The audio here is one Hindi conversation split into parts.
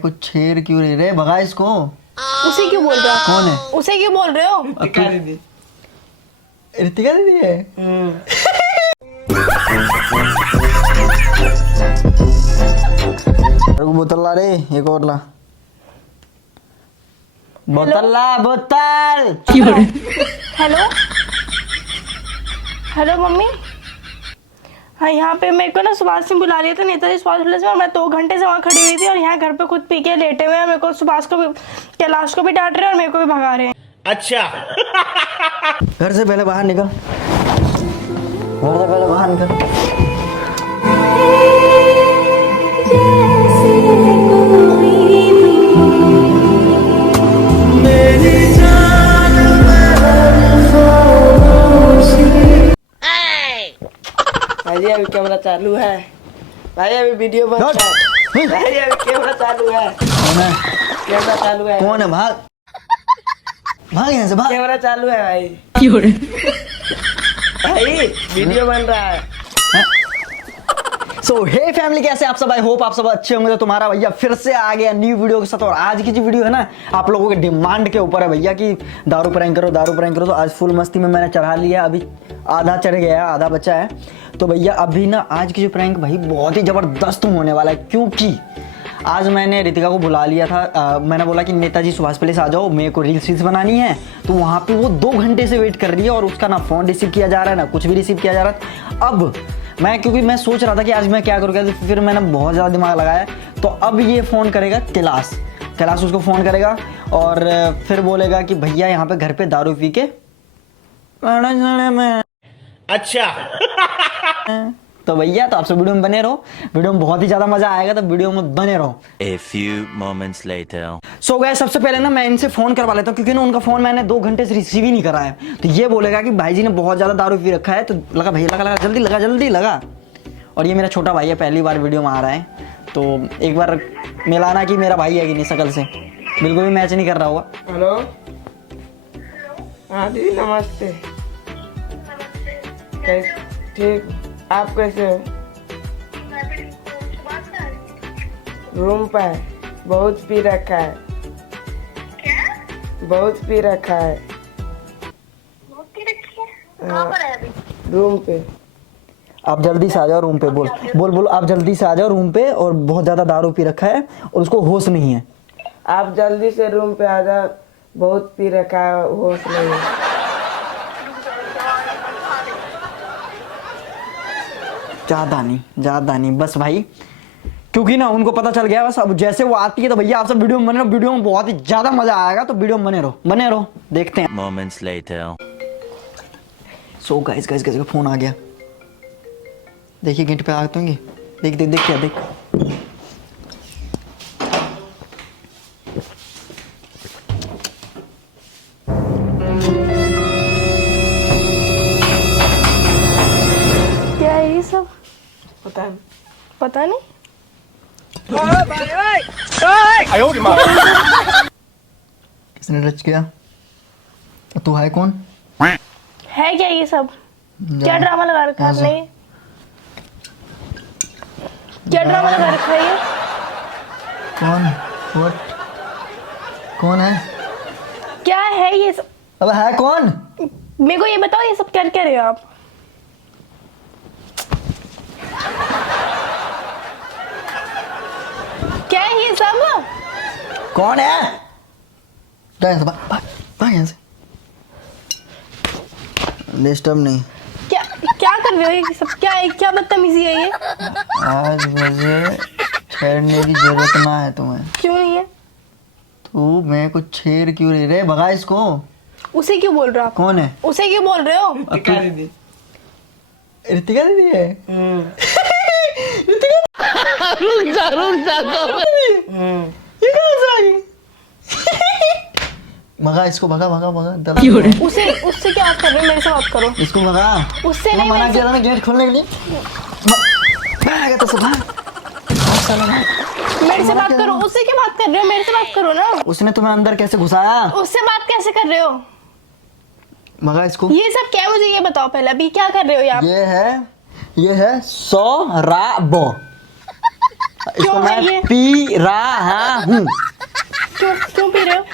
कुछ छेड़ क्यों रही रे, भगा इसको। उसे क्यों बोल रहे हो? कौन है? उसे क्यों बोल रहे हो? ऋतिका दीदी है। बोतल ला रे, एक और ला। बोतल ला, बोतल। Hello hello mummy. हाँ, यहाँ पे मेरे को ना सुभाष ने बुला लिया था, नेताजी सुभाष पैलेस में, और मैं 2 घंटे से वहाँ खड़ी हुई थी, और यहाँ घर पे खुद पी के लेटे हुए हैं। मेरे को सुभाष को भी, कैलाश को भी डांट रहे हैं और मेरे को भी भगा रहे हैं। अच्छा। घर से पहले बाहर निकल, घर से पहले बाहर निकल। भाई अभी कैमरा चालू है। भाई अभी वीडियो बन रहा है। भाई अभी कैमरा चालू है। कौन है? कैमरा चालू है। कौन है? भाग भाग यहाँ से, भाग। कैमरा चालू है भाई। भाई वीडियो बन रहा है। सो हे फैमिली, कैसे आप सब? आई होप आप सब अच्छे होंगे। तो तुम्हारा भैया फिर से आ गया न्यू वीडियो के साथ। और आज की जो वीडियो है ना, आप लोगों के डिमांड के ऊपर है भैया कि दारू प्रैंक करो, दारू प्रैंक करो। तो आज फुल मस्ती में मैंने चढ़ा लिया, अभी आधा चढ़ गया, आधा बचा है। तो भैया अभी ना आज की जो प्रैंक भाई बहुत ही जबरदस्त होने वाला है, क्योंकि आज मैंने ऋतिका को बुला लिया था। मैंने बोला कि नेताजी सुभाष पैलेस आ जाओ, मेरे को रील्स बनानी है। तो वहाँ पे वो 2 घंटे से वेट कर रही है, और उसका ना फ़ोन रिसीव किया जा रहा है, ना कुछ भी रिसीव किया जा रहा है। अब क्योंकि मैं सोच रहा था कि आज मैं क्या करूँगा, तो फिर मैंने बहुत ज़्यादा दिमाग लगाया। तो अब ये फ़ोन करेगा कैलाश उसको फ़ोन करेगा, और फिर बोलेगा कि भैया यहाँ पे घर पे दारू पी के अच्छा। तो भैया तो आप सब वीडियो में बने रहो, वीडियो में बहुत ही ज्यादा मजा आएगा, तो वीडियो में बने रहो। A few moments later. So guys, सबसे पहले ना मैं इनसे फोन करवा लेता हूँ, क्योंकि ना उनका फोन मैंने 2 घंटे से रिसीव ही नहीं करा है। तो ये बोलेगा कि भाई जी ने बहुत ज्यादा दारू पी रखा है। तो लगा भैया, लगा जल्दी लगा। और ये मेरा छोटा भाई है, पहली बार वीडियो में आ रहा है, तो एक बार मिलाना कि मेरा भाई है कि नहीं, शकल से बिल्कुल भी मैच नहीं कर रहा होगा। हेलो, हाँ दीदी नमस्ते। ठीक, आप कैसे हो? रूम पे है, बहुत पी रखा है। बहुत पी रखा है। रूम पे। आप जल्दी से आ जाओ रूम पे। बोल आप जल्दी से आ जाओ रूम पे, और बहुत ज्यादा दारू पी रखा है और उसको होश नहीं है। आप जल्दी से रूम पे आ जाओ, बहुत पी रखा है, होश नहीं है। ज्यादा नहीं बस भाई, क्योंकि ना उनको पता चल गया बस। अब जैसे वो आती है तो भैया आप सब वीडियो में बने रहो, वीडियो में बहुत ही ज्यादा मजा आएगा। तो वीडियो में बने रहो, देखते हैं। Moments later. सो गाइस का फोन आ गया। देखिए गेट पे आते होंगे। देख क्या देख। क्या है ये सब? पता नहीं। किसने टच किया? तू है कौन? है क्या ये सब? क्या ड्रामा लगा रखा है आपने? क्या ड्रामा लगा रखा है ये? कौन है? क्या है ये सब? अब है कौन? मेरे को ये बताओ, ये सब कर क्या रहे हो आप? क्या है ये सब? कौन है? भाग यहाँ से। डिस्टर्ब नहीं। क्या कर रहे हो ये सब? क्या बदतमीजी है ये? आज मुझे छेड़ने की जरूरत ना है तुम्हें। क्यों नहीं है? तू मैं कुछ छेड़ क्यों रही रे, भगा इसको। उसे क्यों बोल रहे हो आप? कौन है? उसे क्यों बोल रहे हो? ऋतिका दीदी। ऋतिका दीदी है। ये कहाँ से आ गई? भगा इसको, भगा। उससे क्या बात कर रहे हो? मेरे से बात करो। इसको भगा। उससे नहीं, मना किया था ना गेट खोलने के लिए। भाग तो भाग। मेरे से बात करो। उससे क्या बात कर रहे हो? मेरे से बात करो ना। उसने तुम्हें अंदर कैसे घुसाया? उससे बात कैसे कर रहे हो? भगा इसको। ये सब क्या है, मुझे ये बताओ पहले। अभी क्या कर रहे हो यहाँ? ये है सौराब। इसको क्यों है ये? मैं पी रहा हूँ। क्यों क्यों पी रहे हो?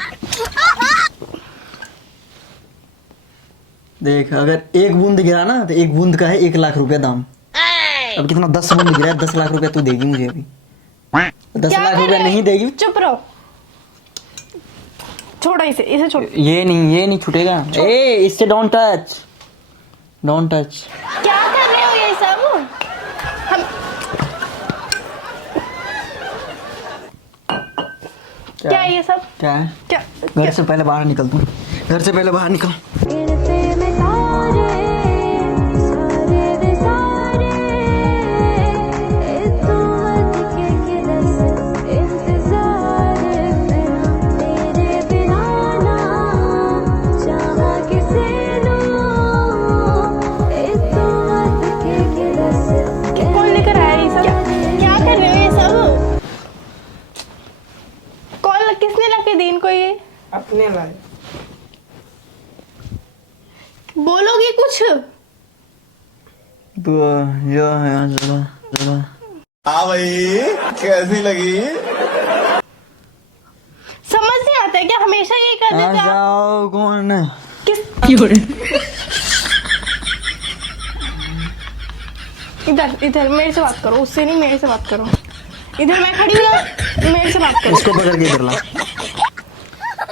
देख, अगर एक बूंद गिरा ना तो एक बूंद का है 1 लाख रुपया दाम। अब कितना 10 बूंद गिरा है, 10 लाख रुपया तू देगी मुझे अभी। 10 क्या लाख कर रुपया रहे हो? नहीं देगी। चुप रहो, छोड़ो इसे छोड़ो। ये नहीं छूटेगा। ए इससे डोंट टच, डोंट टच। क्या कर रहे हो ये सब? हम क्या है ये सब? क्या है? क्या घर से पहले बाहर निकल तू, घर से पहले बाहर निकल। कौन लेकर आया ये सब? क्या कर रहे हो ये सब? किसने ला के दी इनको ये? अपने लाए। बोलोगे कुछ? तू जो है जरा जरा। हाँ भाई, कैसी लगी? समझ नहीं आता है क्या? हमेशा ये कर देते आप। जाओ कौन है? इधर मेरे से बात करो, उससे नहीं, मेरे से बात करो। इधर मैं खड़ी हूँ, मेरे से बात करो। इसको पकड़ के इधर ला।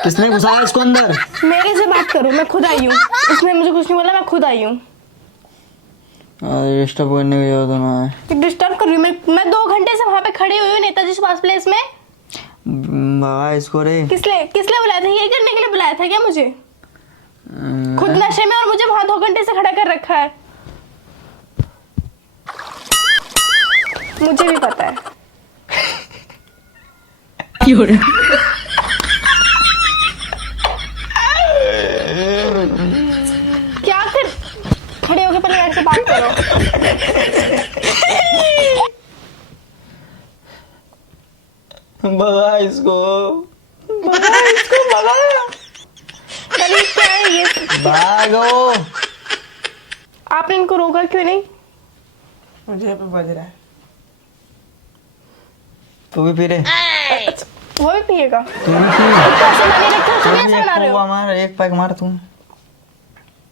किसने घुसाया इसको अंदर? मेरे से बात करो, मैं खुद आई हूँ। उसने मुझे कुछ नहीं बोला, मैं खुद आई हूँ। डिस्टर्ब करने की जरूरत ना है। डिस्टर्ब कर रही हूँ मैं 2 घंटे से वहाँ पे खड़ी हुई हूँ नेताजी सुभाष प्लेस में। बाबा इसको रे। किस लिए बुलाया था? ये करने के लिए बुलाया था क्या मुझे? खुद नशे में और मुझे वहाँ 2 घंटे से खड़ा कर रखा है। मुझे भी पता है। क्या कर खड़े होके पहले मेरे से बात करो। भगा इसको, अरे क्या है ये? भागो। आपने इनको रोका क्यों नहीं? मुझे यहाँ पे बज रहा है। तू भी पी रे। वो भी पिएगा? तू भी पी। कैसे बने रखे हो? तुम ऐसे बना रहे हो? मार, एक पैक मार तू।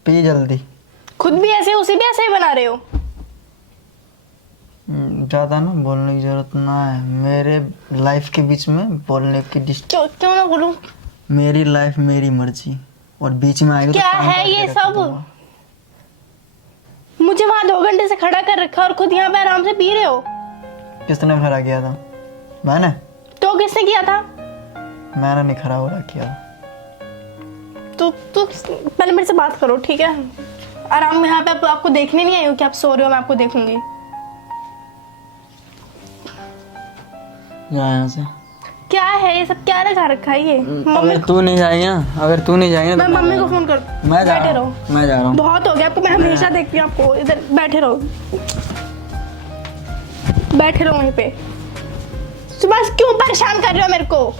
पी जल्दी। खुद भी ऐसे, उसी भी ऐसे ही बना रहे हो? ज्यादा ना बोलने की जरूरत ना है। मेरे लाइफ के बीच में बोलने की क्यों ना बोलूं? मेरी लाइफ मेरी मर्जी, और बीच में आएगा तो क्या कान है काट के ये रख सब? दूंगा। मुझे वहां 2 घंटे से खड़ा कर रखा और खुद यहाँ पे आराम से पी रहे हो? किसने खड़ा किया था? मैंने? तो किसने किया था? मैंने नहीं खड़ा हो रहा किया। तो पहले मेरे से बात करो, ठीक है? आराम में यहाँ पे आपको देखने नहीं आई हूँ कि आप सो रहे हो, मैं आपको देखूंगी। जा यहाँ से। क्या है ये सब? क्या लगा रखा है ये? मम्मी अगर तू नहीं जाएगी ना, अगर तू नहीं जाएगी ना मैं तो मम्मी को फोन कर। मैं जा बैठे रहा रहो। हूँ, मैं जा रहा हूँ। बहुत हो गया आपको, मैं हमेशा देखती हूँ आपको। इधर बैठे रहो, बैठे रहो वहीं पे। सुबह क्यों परेशान कर रहे हो मेरे को?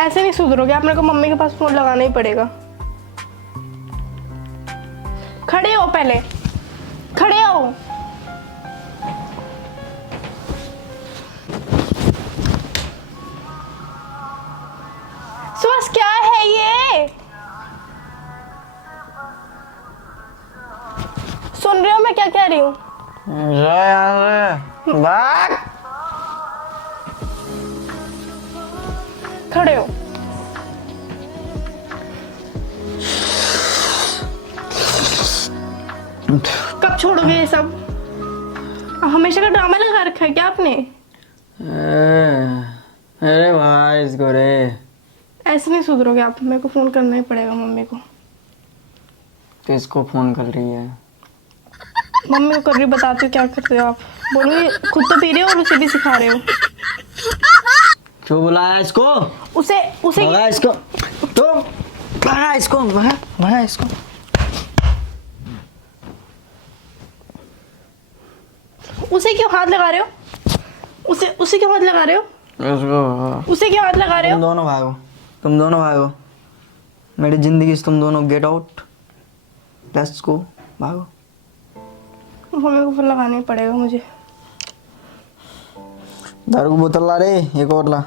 ऐसे नहीं सुधरोगे आप, मेरे को मम्मी के पास फोन लगाना ही पड़ेगा। खड़े हो, पहले खड़े हो। सुबह क्या है ये? सुन रहे हो मैं क्या कह रही हूँ? जा यहाँ से, भाग। खड़े हो। कब छोड़ोगे ये सब? हमेशा का ड्रामा लगा रखा है क्या आपने? अरे भाई इसको रे। ऐसे नहीं सुधरोगे आप, मेरे को फोन करना ही पड़ेगा मम्मी को। किसको फोन कर रही है? मम्मी को कर रही, बताती हूँ क्या करते हो आप। बोलोगे खुद तो पी रहे हो और उसे भी सिखा रहे हो। क्यों बुलाया इसको? उसे भगा इसको, तो भगा इसको, भगा इसको। उसे क्यों हाथ लगा रहे हो? उसे क्यों हाथ लगा रहे हो? इसको उसे क्यों हाथ लगा रहे तुम हो? दोनों भागो, तुम दोनों भागो। मेरी जिंदगी से तुम दोनों गेट आउट। लेट्स गो, भागो। मम्मी को फोन लगाना ही पड़ेगा मुझे। दारू की बोतल ला रे, एक और ला।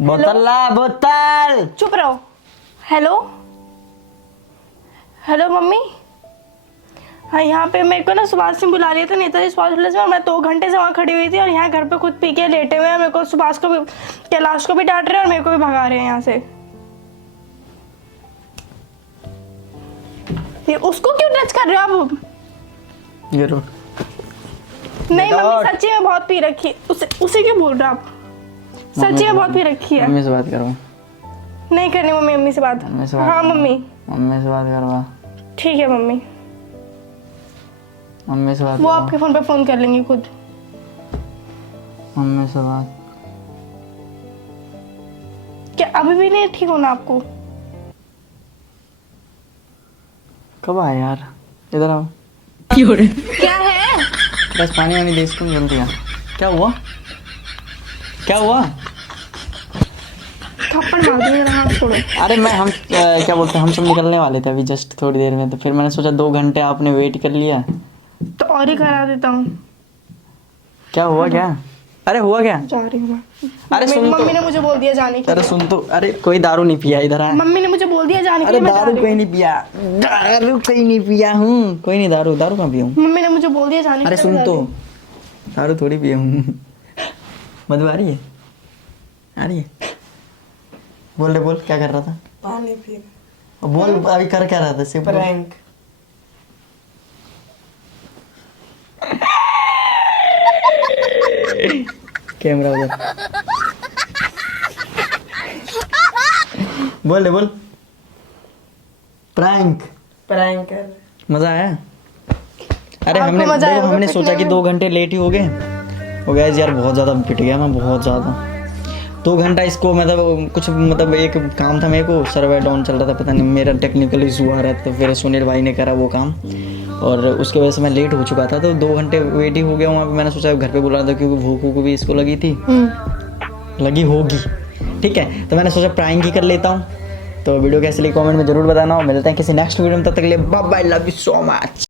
बोतल ला, बोतल। चुप रहो। Hello hello mummy. हाँ, यहाँ पे मेरे को ना सुभाष सिंह बुला लिया था नेताजी सुभाष पैलेस में, और मैं 2 घंटे से वहाँ खड़ी हुई थी और यहाँ घर पे खुद पी के लेटे हुए हैं। मेरे को सुभाष को भी, कैलाश को भी डांट रहे हैं और मेरे को भी भगा रहे हैं यहाँ से। ये उसको क्यों टच कर रहे हो आप? ये लो। नहीं मम्मी, सच्ची में बहुत पी रखी है। उसे क्यों बोल रहे हो आप? सच्ची में बहुत पी रखी है। मम्मी से बात करो। नहीं करनी मम्मी, मम्मी से बात। मम्मी से बात हाँ करो। मम्मी। मम्मी से बात करवा। ठीक है मम्मी, मम्मी से बात वो करो। आपके फोन पे फोन कर लेंगी खुद। मम्मी से बात। क्या अभी भी नहीं ठीक होना आपको? कब आए यार? इधर आओ। क्या है? बस पानी वानी दे इसको जल्दी आ। क्या हुआ? क्या हुआ? थप्पड़ मार दूंगी, हाथ छोड़ो। अरे हम क्या बोलते हैं, हम सब निकलने वाले थे अभी जस्ट थोड़ी देर में, तो फिर मैंने सोचा 2 घंटे आपने वेट कर लिया। तो और ही करा देता हूँ। क्या हुआ? क्या? अरे हुआ क्या? जा रही हूँ मैं। अरे सुन तो। मम्मी ने मुझे बोल दिया जाने के अरे लिए। सुन तो। अरे कोई दारू नहीं पिया इधर आ। मम्मी ने मुझे बोल दिया जाने के अरे लिए, मैं जा दारू रही कोई हूँ। नहीं पिया। दारू कोई नहीं पिया हूँ। कोई नहीं, दारू कहाँ पिया हूँ? मम्मी ने मुझे बोल दिया जाने के अरे लिए, सुन मैं जा तो। रही हूँ। दारू थोड़ी पिया हूँ। मधु आ रही है? आ रही है? बोल बोल, क्या कर रहा था? पानी पी। बोल अभी कर क्या रहा था? सिर्फ बोल। प्रैंक। कैमरा उधर। बोल। प्रैंक। प्रैंक कर। मजा आया? अरे आपको हमने मजा आया देखो, होगा हमने पिटने सोचा कि में। 2 घंटे लेट ही हो गए। हो गया यार, बहुत ज़्यादा पिट गया मैं, बहुत ज़्यादा। 2 घंटा इसको मतलब एक काम था मेरे को, सर्वर डाउन चल रहा था, पता नहीं मेरा टेक्निकल इशू आ रहा था, तो फिर सुनील भाई ने करा वो काम, और उसकी वजह से मैं लेट हो चुका था, तो 2 घंटे वेट ही हो गया वहाँ पे। मैंने सोचा घर पे बुला था, क्योंकि भूख भी इसको लगी थी, लगी होगी। ठीक है, तो मैंने सोचा प्रैंक ही कर लेता हूँ। तो वीडियो कैसे लगी कमेंट में जरूर बताना, और मिलते हैं किसी नेक्स्ट वीडियो में। तब तक के लिए bye bye, love you so much.